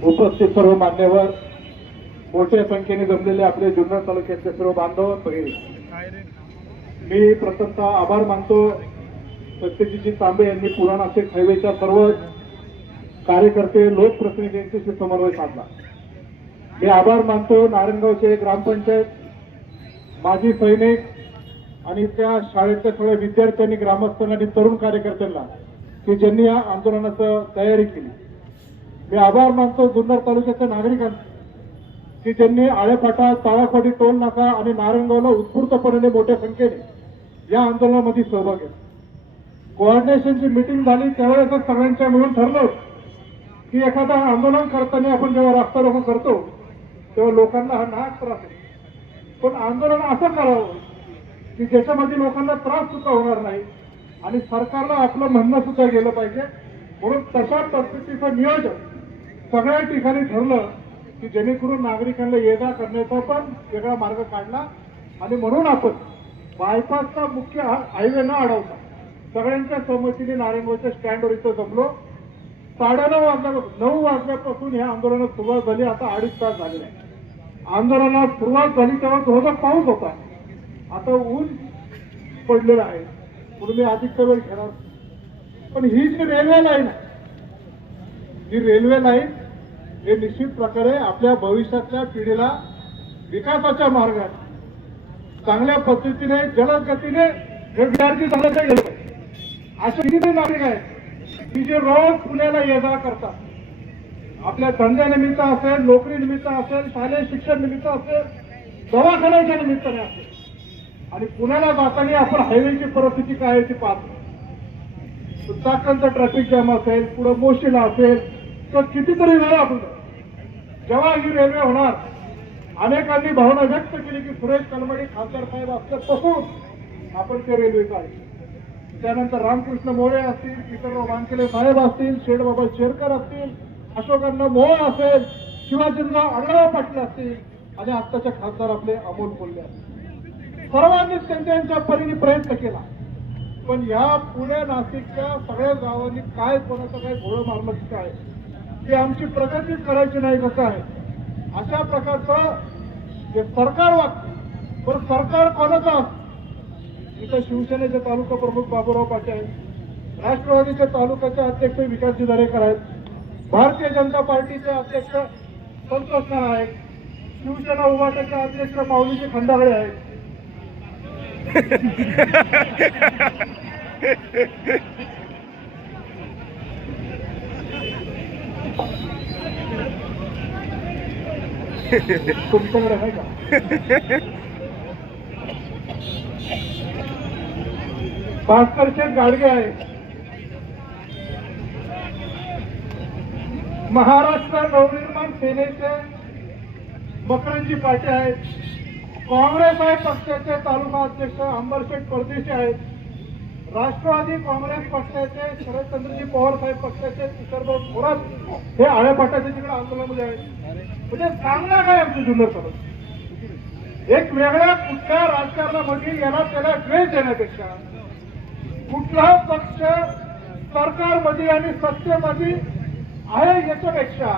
उपस्थित सर्व मान्यवर, मोठ्या संख्येने जमलेले आपले जुन्नर तालुक्याचे सर्व बांधव भगिनी, मी प्रथमतः आभार मानतो सत्यजितजी तांबे यांनी पुणा नाशिक हायवेच्या सर्व कार्यकर्ते लोकप्रतिनिधींशी समन्वय साधला। मी आभार मानतो नारायणगावचे ग्रामपंचायत माजी सैनिक आणि त्या शाळेतल्या सगळ्या विद्यार्थ्यांनी, ग्रामस्थांना आणि तरुण कार्यकर्त्यांना की ज्यांनी या आंदोलनाची तयारी केली। मी आभार मानतो जुन्नर तालुक्याच्या नागरिकांचे की ज्यांनी आळेफाटा, ताळाखोडी, टोल नाका आणि नारायणगावला उत्स्फूर्तपणे मोठ्या संख्येने या आंदोलनामध्ये सहभाग घेतला। कोऑर्डिनेशनची मीटिंग झाली त्यावेळेस सगळ्यांच्या मिळून ठरलं की एखादा आंदोलन करताना आपण जेव्हा रास्ता रोको करतो तेव्हा लोकांना हा नाक त्रास आहे, पण आंदोलन असं करावं की ज्याच्यामध्ये लोकांना त्रास सुद्धा होणार नाही आणि सरकारला आपलं म्हणणं सुद्धा गेलं पाहिजे। म्हणून तशा पद्धतीचं नियोजन सगळ्या ठिकाणी ठरलं की जेणेकरून नागरिकांना ये-जा करण्याचा पण वेगळा मार्ग काढला आणि म्हणून आपण बायपासचा मुख्य हायवे न अडवता सगळ्यांच्या सहमतीने नारायणगावच्या स्टँडवर इथं जमलो। 9:30 वाजल्यापासून या आंदोलनात सुरुवात झाली। आता 2.5 तास झालेले आहे। आंदोलनात सुरुवात झाली तेव्हा थोडासा पाऊस होता, आता ऊन पडलेलं आहे म्हणून मी अधिक वेळ घेणार। पण ही जी रेल्वे लाईन आहे, ही रेल्वे लाईन हे निश्चित प्रकारे आपल्या भविष्यातल्या पिढीला विकासाच्या मार्गात चांगल्या पद्धतीने जलद गतीने हे विद्यार्थी झालं तर गेलं पाहिजे। असे किती नागरिक आहेत की जे रोज पुण्याला ये-जा करतात, आपल्या धंद्यानिमित्त असेल, नोकरीनिमित्त असेल, शालेय शिक्षण निमित्त असेल, दवाखान्याच्या निमित्ताने असेल, आणि पुण्याला जाताना आपण हायवेची परिस्थिती काय आहे ती पाहतो। चाकणचं ट्रॅफिक जाम असेल, पुढे मोशीला असेल, तर कितीतरी वेळा आपण जेव्हा ही रेल्वे होणार, अनेकांनी भावना व्यक्त केली की सुरेश कलमडी खासदार साहेब असल्यापासून आपण ते रेल्वेचं आहे। त्यानंतर रामकृष्ण मोरे असतील, पीटरराव वानखेडे साहेब असतील, शेठबाबा शेरकर असतील, अशोकांना मोह असेल, शिवाजीराव आढळराव पाटील असतील आणि आत्ताचे खासदार आपले अमोल कोल्हे असतील, सर्वांनीच त्यांच्या परीने प्रयत्न केला। पण या पुणे नाशिकच्या सगळ्या गावांनी काय कोणाचं काय घोडं मारलं की काय, की आमची प्रगती करायची नाही कसं आहे, अशा प्रकारचं जे सरकार वागतं। पण सरकार कोणाचं असतं? इथं शिवसेनेचे तालुका प्रमुख बाबूराव पाटील आहेत, राष्ट्रवादीच्या तालुक्याचे अध्यक्ष विकासजी दरेकर आहेत, भारतीय जनता पार्टीचे अध्यक्ष संतोष नाना आहेत, शिवसेना उभाटाचे अध्यक्ष माऊलीजी खंडागळे आहेत। तुमच्याकडे आहे का? भास्कर शेठ गाडगे आहे, महाराष्ट्र नवनिर्माण सेनेचे मकरंजी पाटील आहेत, काँग्रेस आहे पक्षाचे तालुका अध्यक्ष अंबरशेठ परदेशी आहेत, राष्ट्रवादी काँग्रेस पक्षाचे शरदचंद्रजी पवार साहेब पक्षाचे किशोरभाऊ थोरात हे आळेफाटाच्या तिकडे आंदोलनामध्ये आहेत। म्हणजे चांगला काय आमचं जुन्नर तालुका एक वेगळ्या कुठल्या राजकारणामध्ये याला त्याला द्वेष देण्यापेक्षा कुठला पक्ष सरकारमध्ये आणि सत्तेमध्ये आहे याच्यापेक्षा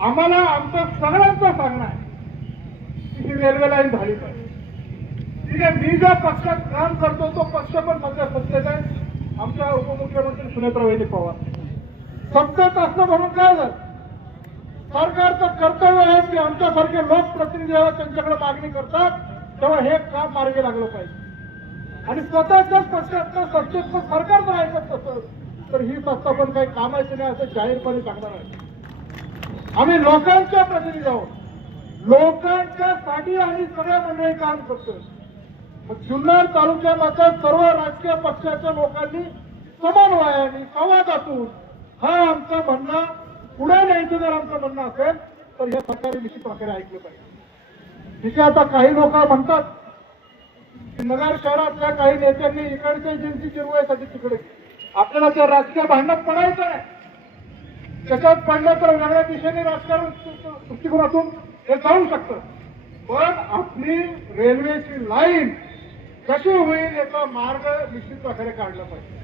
आम्हाला आमचं सगळ्यांचं सांगणं आहे की ही रेल्वे लाईन झाली पाहिजे। ठीक आहे, मी ज्या पक्षात काम करतो तो पक्ष पण सध्या सत्तेत आहे, आमच्या उपमुख्यमंत्री सुनेत्राबाई पवार सत्तेत असणं म्हणून काय झालं, सरकारचं कर्तव्य आहे की आमच्यासारखे लोकप्रतिनिधी जेव्हा त्यांच्याकडे मागणी करतात तेव्हा हे काम मार्गी लागलं पाहिजे। आणि स्वतःच्याच पक्षात सत्तेत सरकार जर ऐकत नसेल तर ही सत्ता पण काही कामाची नाही असं जाहीरपणे सांगणार आहे। आम्ही लोकांच्या प्रतिनिधी आहोत, लोकांच्यासाठी आम्ही सगळ्या मंडळी काम करतो। मग जुन्नर तालुक्यामध्ये सर्व राजकीय पक्षाच्या लोकांनी समन्वयाने संवादातून हा आमचं म्हणणं पुढे न्यायचं जर आमचं म्हणणं असेल तर या सरकारने निश्चित प्रकारे ऐकलं पाहिजे। ठीक आहे, आता काही लोक म्हणतात नगर शहरातल्या काही नेत्यांनी इकडच्या एजन्सी जिरवायसाठी तिकडे, आपल्याला त्या राजकीय भांडणात पडायचं नाही, त्याच्यात पडलं तर वेगळ्या दिशेने राजकारण दृष्टिकोनातून हे जाऊ शकतं। पण आपली रेल्वेची लाईन कशी होईल याचा मार्ग निश्चित प्रकारे काढला पाहिजे।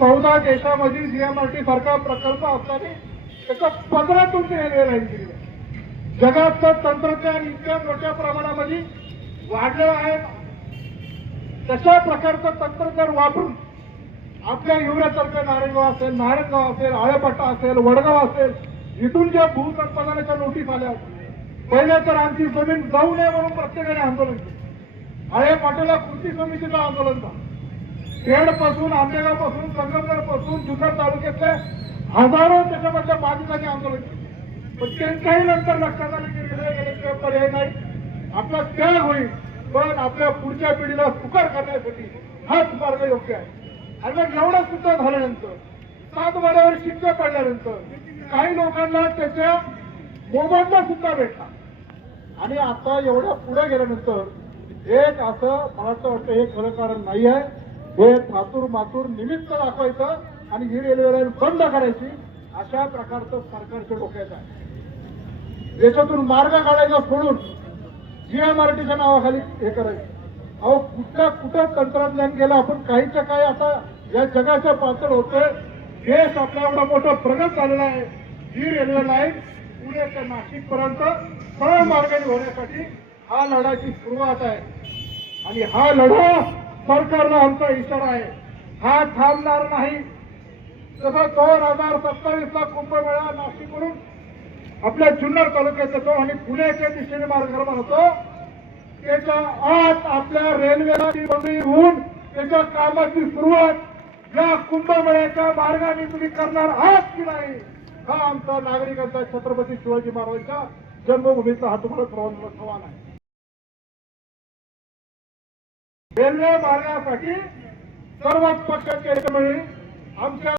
14 देशामध्ये जीएमआरटी सारखा प्रकल्प असताना त्याच्या पदरातून ते रेल्वे लाईन केली आहे. जगाचं तंत्रज्ञान इतक्या मोठ्या प्रमाणामध्ये वाढलेलं आहे. तशा प्रकारचं तंत्रज्ञान वापरून आपल्या युवरातर्फे नारायणगाव असेल, नारायणगाव असेल, आळेपट्टा असेल, वडगाव असेल, इथून ज्या भूसंपादनाच्या नोटीस आल्या, पहिले तर आमची जमीन जाऊ नये म्हणून प्रत्येकाने आंदोलन केलं. आळेपाटीला कृती समितीचं आंदोलन झालं. खेड पासून, आंबेगाव पासून, संगमनेर पासून, जुन्नर तालुक्यातले हजारो त्याच्यामधल्या बाधितांनी आंदोलन केलं. पण त्यांच्याही नंतर लक्षात आलं की रेल्वे गेल्याशिवाय पर्याय नाही, आपला त्याग होईल, पण आपल्या पुढच्या पिढीला सुकर करण्यासाठी हाच मार्ग योग्य आहे. आणि मग एवढं सुद्धा झाल्यानंतर 7 महिन्यावर शिक्षा पडल्यानंतर काही लोकांना त्याच्या मोबदला सुद्धा भेटला. आणि आता एवढ्या पुढे गेल्यानंतर एक असं मला तर वाटतं हे खरं कारण नाही आहे. हे थातूर मातूर निमित्त दाखवायचं आणि ही रेल्वे लाईन बंद करायची, अशा प्रकारचं सरकारच्या डोक्यात आहे. देशातून मार्ग काढायचा सोडून जीएमआरटीच्या नावाखाली हे करायचं. अहो कुठं तंत्रज्ञान गेलं. आपण काहीच्या काही आता या जगाच्या पातळ होतोय. देश आपला एवढा मोठा प्रगत झालेला आहे. ही रेल्वे लाईन पुणे ते नाशिक पर्यंत सरळ मार्गाने होण्यासाठी हा लढ्याची सुरुवात आहे. आणि हा लढा सरकारला आमचा इशारा आहे, हा थांबणार नाही. जसं 2027ला कुंभमेळा नाशिकवरून आपल्या जुन्नर तालुक्यात येतो आणि पुण्याच्या दिशेने मार्गक्रमण होतो, त्याच्या आत आपल्या रेल्वेला बंदी होऊन त्याच्या कामाची सुरुवात या कुंभमेळ्याच्या मार्गाने तुम्ही करणार आहात की नाही, हा आमचा नागरिकांचा छत्रपती शिवाजी महाराजांच्या जन्मभूमीचा हा तुम्हाला सर्वांना सवाल आहे. रेल्वे मार्गासाठी सर्वच पक्षाचे आमच्या